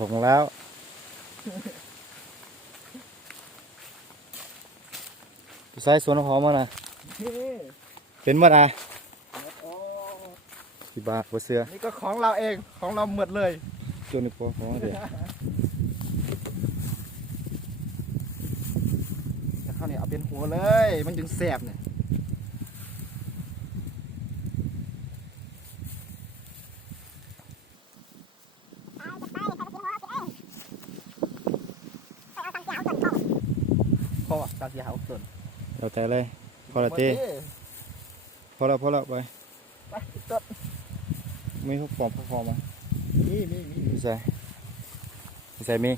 บอกแล้วผู้ชายสวนหอมมานะเป็นมานะที่บ้านหัวเสือนี่ก็ของเราเองของเราหมดเลยจนในปอของเด็กข้าวเหนียวเอาเป็นหัวเลยมันจึงแสบเนี่ยพอตาเสียหาวส่วนเราแต่เลยพอละเต้พอละไปต้นมีพวกปอมพวกฟอมมั้ยมีใส่มี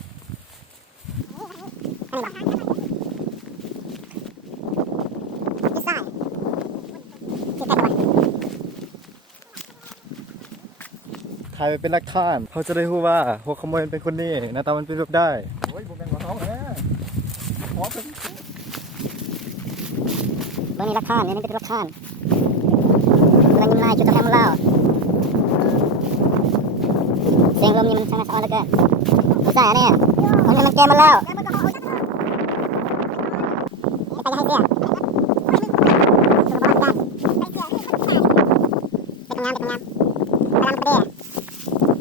ถ่ายไปเป็นหลักฐานเขาจะได้รู้ว่าหัวขโมยเป็นคนนี้หน้าตามันเป็นแบบได้โอ้ยผมเป็นของเขาเนี่ยขอเป็นบางนี่หลักฐานนี่เป็นหลักฐานกำลังยิ้มลายจุดตะแคงของเราเสียงลมนี่มันช่างน่าสะอ้อนเหลือเกินผู้ชายเนี่ยมันแกมาแล้วไปจะให้เสียสุขภาพกันไปทำงานกำลังประเดี๋ยว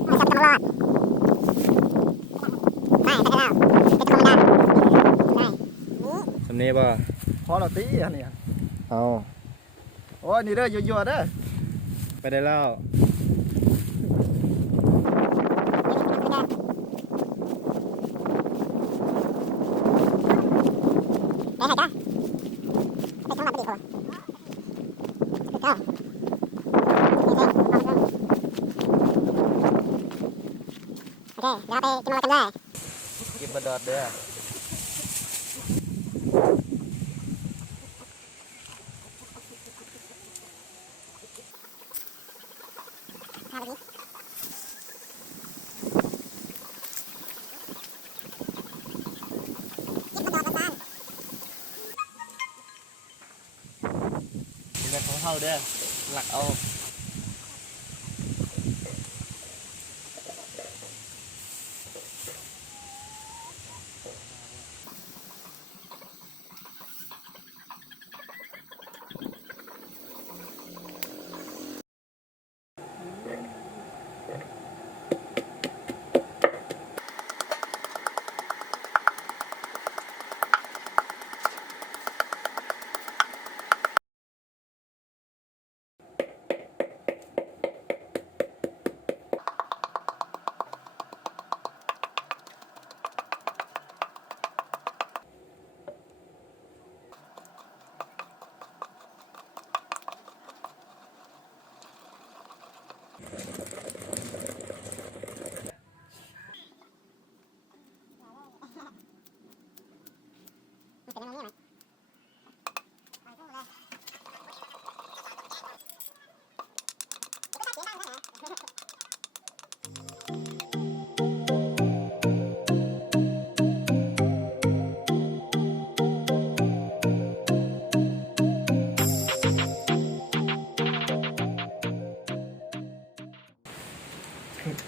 ไม่ใช่ต้องรอดไปแล้วไปทำงานได้สำเนียบ่พอเราตีอันนี้เอาโอ้ยนี่เด้อยั่วๆเด้อไปได้แล้วไปไหนจ๊ะไปทำงานประเดี๋ยวโอเคเดี๋ยวไปกินอะไรกันได้กินบะดอดเด้อเป็นของเขาเด้อหลักเอา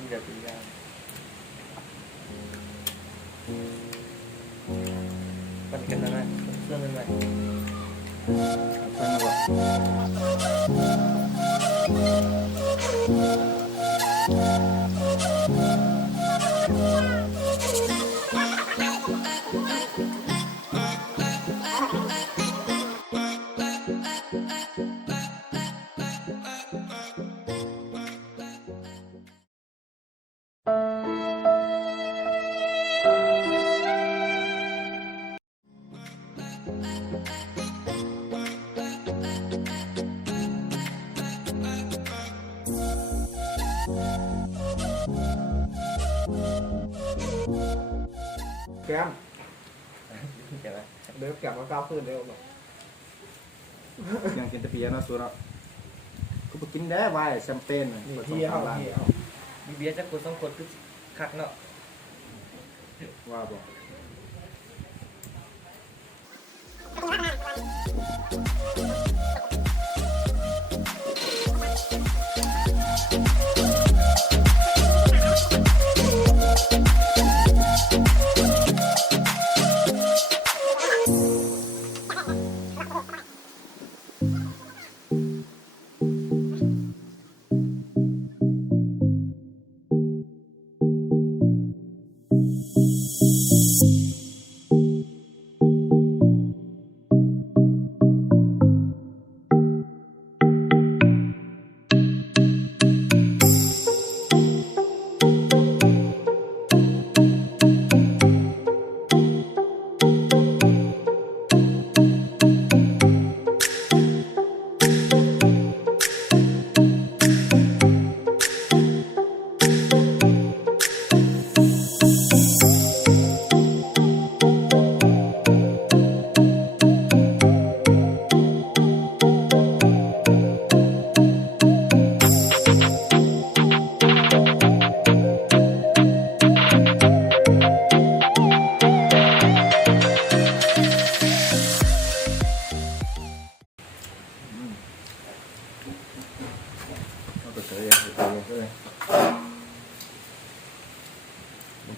เดี๋ยวตีกันปั่นกันนะเครื่องนึงไหมฟังบ่แก้มเดี๋ยวแก้มก็ก้าวขึ้นเร็วหน่อยยังกินตะเพียนเนาะสูเนาะกูไปกินได้ไวแชมเปญนี่ที่เอามีเบียร์จักคน2คนคือคักเนาะว่าบ่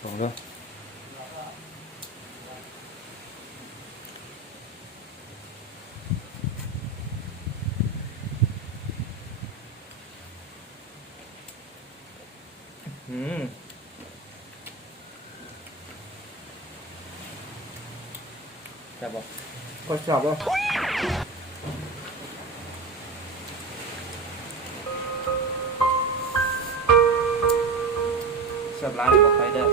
ของเด้อ จะบอก ก็ชอบบ่ ชอบร้านหรือบอกใครเด้อ